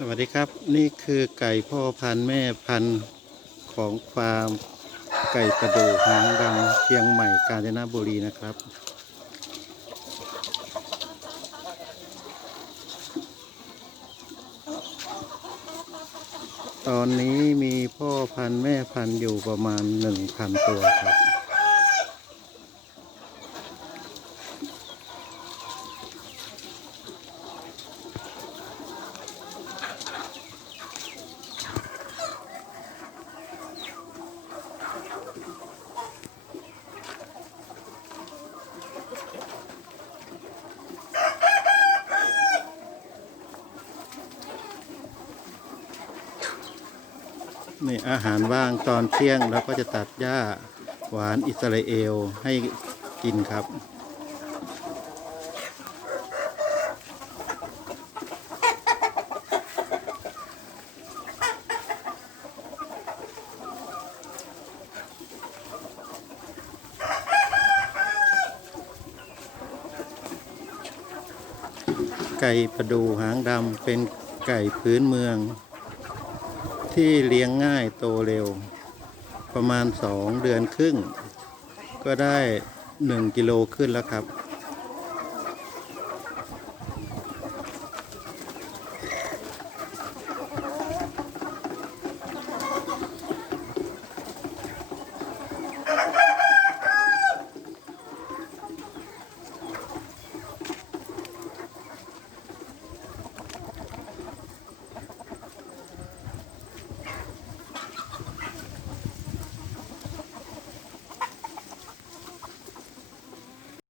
สวัสดีครับ นี่คือไก่พ่อพันธุ์แม่พันธุ์ของฟาร์มไก่ประดูหางดำเชียงใหม่กาญจนบุรีนะครับ ตอนนี้มีพ่อพันธุ์แม่พันธุ์อยู่ประมาณหนึ่งพันตัวครับ นี่อาหารว่างตอนเที่ยงเราก็จะตัดหญ้าหวานอิสราเอลให้กินครับ ไก่ประดูหางดำเป็นไก่พื้นเมือง ที่เลี้ยงง่ายโตเร็ว ประมาณสองเดือนครึ่ง ก็ได้หนึ่งกิโลขึ้นแล้วครับ